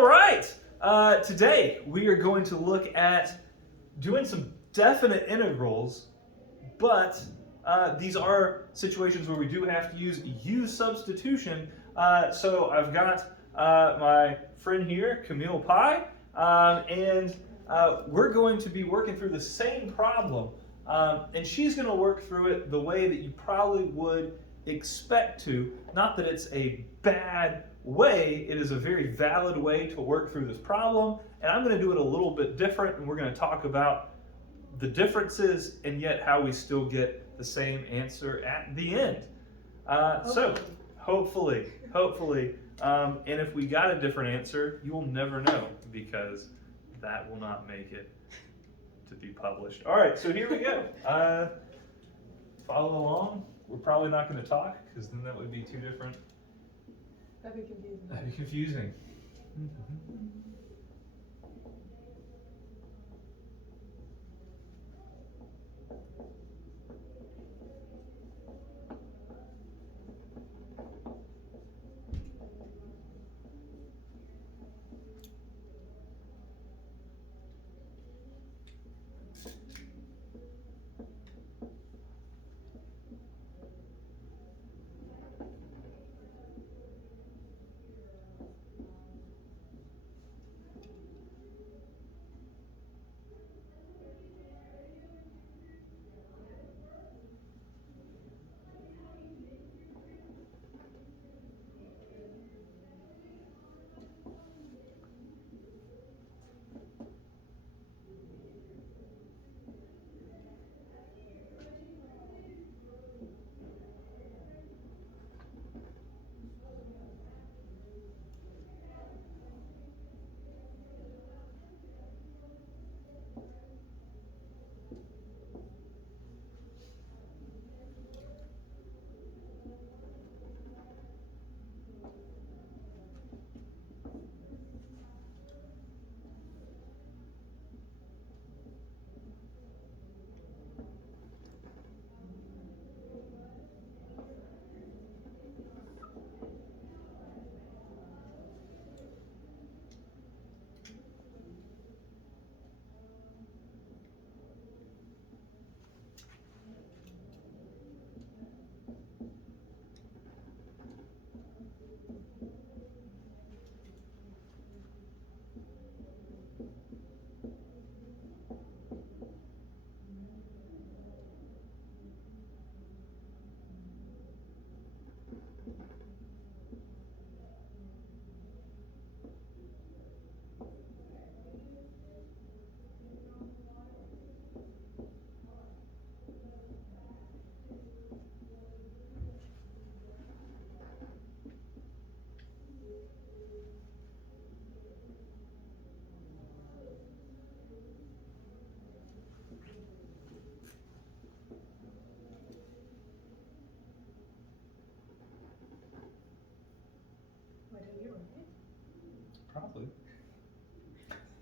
All right. Today we are going to look at doing some definite integrals, but these are situations where we do have to use substitution. So I've got my friend here, Camille Pye, and we're going to be working through the same problem, and she's going to work through it the way that you probably would expect to. Not that it's a bad way, it is a very valid way to work through this problem, and I'm going to do it a little bit different, and we're going to talk about the differences and yet how we still get the same answer at the end. So hopefully, and if we got a different answer, you will never know because that will not make it to be published. All right, so here we go. Follow along. We're probably not going to talk because then that would be two different. That'd be confusing. That'd be confusing. Why don't you write it? Probably.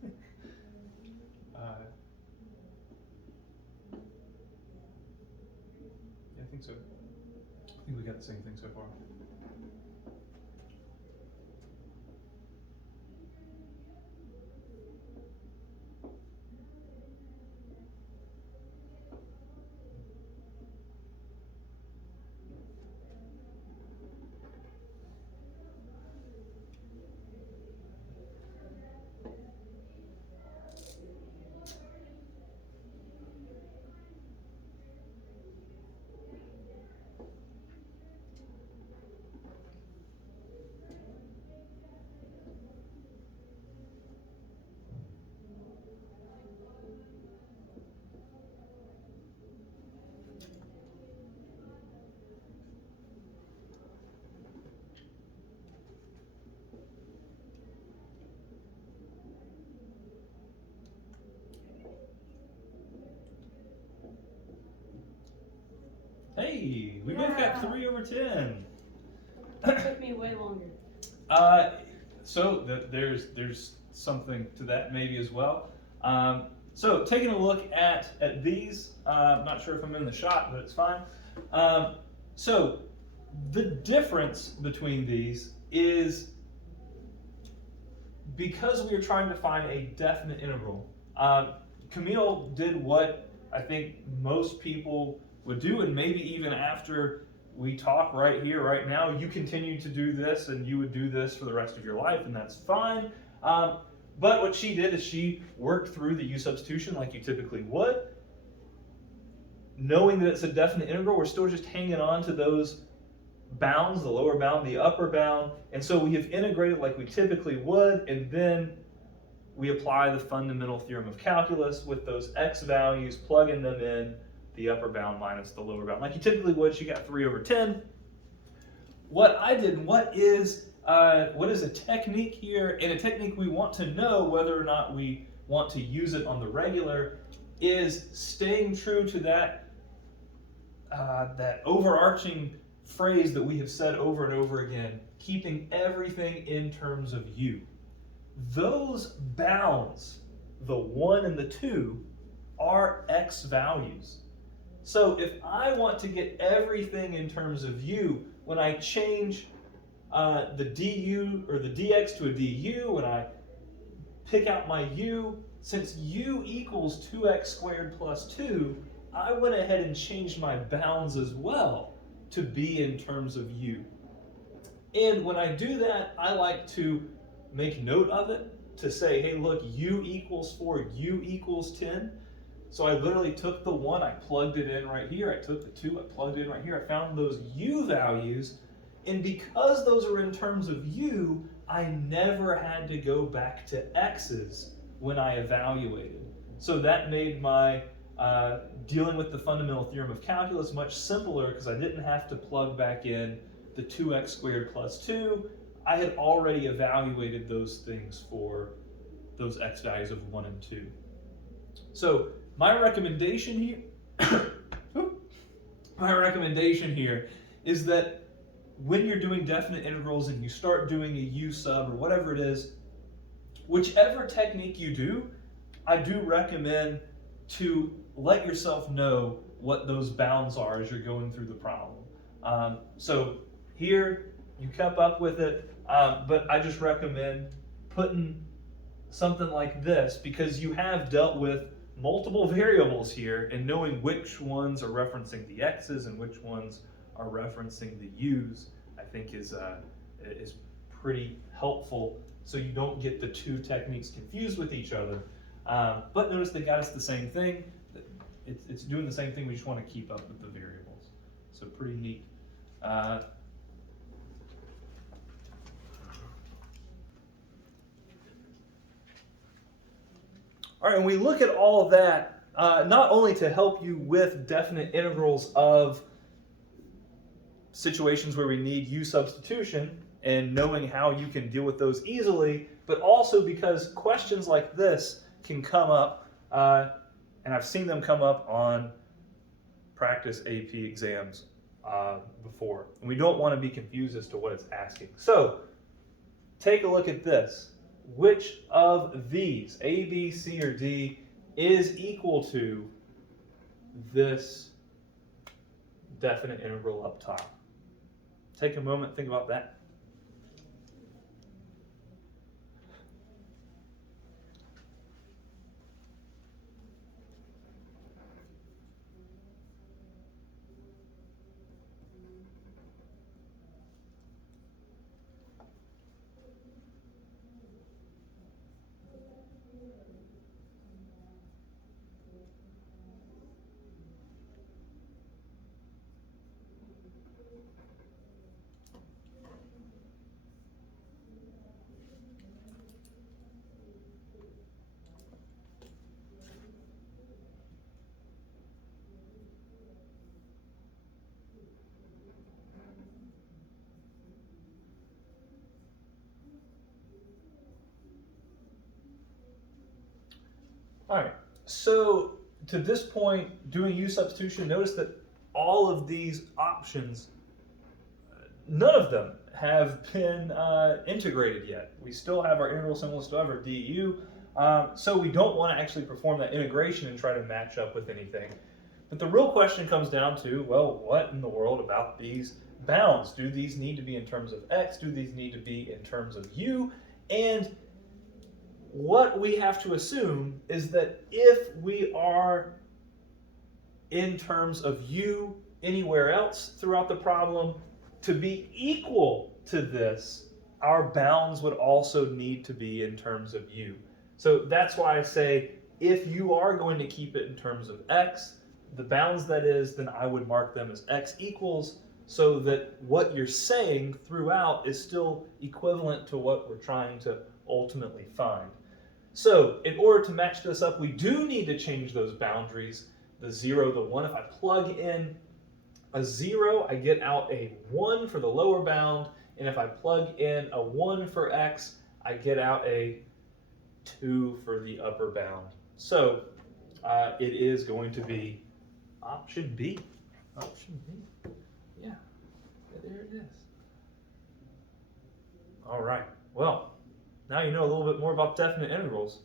Yeah, I think so. I think we got the same thing so far. Hey, we both got 3/10. It took me way longer. So there's something to that maybe as well. So taking a look at these, I'm not sure if I'm in the shot, but it's fine. So the difference between these is because we are trying to find a definite integral, Camille did what I think most people would do, and maybe even after we talk right here, right now, you continue to do this and you would do this for the rest of your life, and that's fine. But what she did is she worked through the u substitution like you typically would. Knowing that it's a definite integral, we're still just hanging on to those bounds, the lower bound, the upper bound, and so we have integrated like we typically would, and then we apply the fundamental theorem of calculus with those x values, plugging them in, the upper bound minus the lower bound. Like you typically would, she got 3/10. What I did, and what is a technique here, and a technique we want to know whether or not we want to use it on the regular, is staying true to that overarching phrase that we have said over and over again, keeping everything in terms of u. Those bounds, the 1 and the 2, are x values. So if I want to get everything in terms of u, when I change the du or the dx to a du, when I pick out my u, since u equals 2x squared plus 2, I went ahead and changed my bounds as well to be in terms of u. And when I do that, I like to make note of it to say, hey, look, u equals 4, u equals 10. So I literally took the 1, I plugged it in right here. I took the 2, I plugged it in right here. I found those u values. And because those are in terms of u, I never had to go back to x's when I evaluated. So that made my dealing with the fundamental theorem of calculus much simpler, because I didn't have to plug back in the 2x squared plus 2. I had already evaluated those things for those x values of 1 and 2. So my recommendation here is that when you're doing definite integrals and you start doing a u sub or whatever it is, whichever technique you do, I do recommend to let yourself know what those bounds are as you're going through the problem. So here, you kept up with it, but I just recommend putting something like this, because you have dealt with multiple variables here, and knowing which ones are referencing the x's and which ones are referencing the u's, I think is pretty helpful, so you don't get the two techniques confused with each other. But notice they got us the same thing. It's doing the same thing, we just want to keep up with the variables. So pretty neat. All right, and we look at all of that, not only to help you with definite integrals of situations where we need u substitution and knowing how you can deal with those easily, but also because questions like this can come up, and I've seen them come up on practice AP exams before. And we don't want to be confused as to what it's asking. So take a look at this. Which of these, A, B, C, or D, is equal to this definite integral up top? Take a moment, think about that. All right, so to this point, doing u substitution, notice that all of these options, none of them have been integrated yet. We still have our integral symbol, still have our du, so we don't want to actually perform that integration and try to match up with anything. But the real question comes down to, well, what in the world about these bounds? Do these need to be in terms of x? Do these need to be in terms of u? And what we have to assume is that if we are in terms of u anywhere else throughout the problem, to be equal to this, our bounds would also need to be in terms of u. So that's why I say if you are going to keep it in terms of x, the bounds that is, then I would mark them as x equals, so that what you're saying throughout is still equivalent to what we're trying to ultimately find. So in order to match this up, we do need to change those boundaries, the 0, the 1. If I plug in a 0, I get out a 1 for the lower bound, and if I plug in a 1 for x, I get out a 2 for the upper bound. So it is going to be option B. Option B. Yeah, there it is. All right. Well, now you know a little bit more about definite integrals.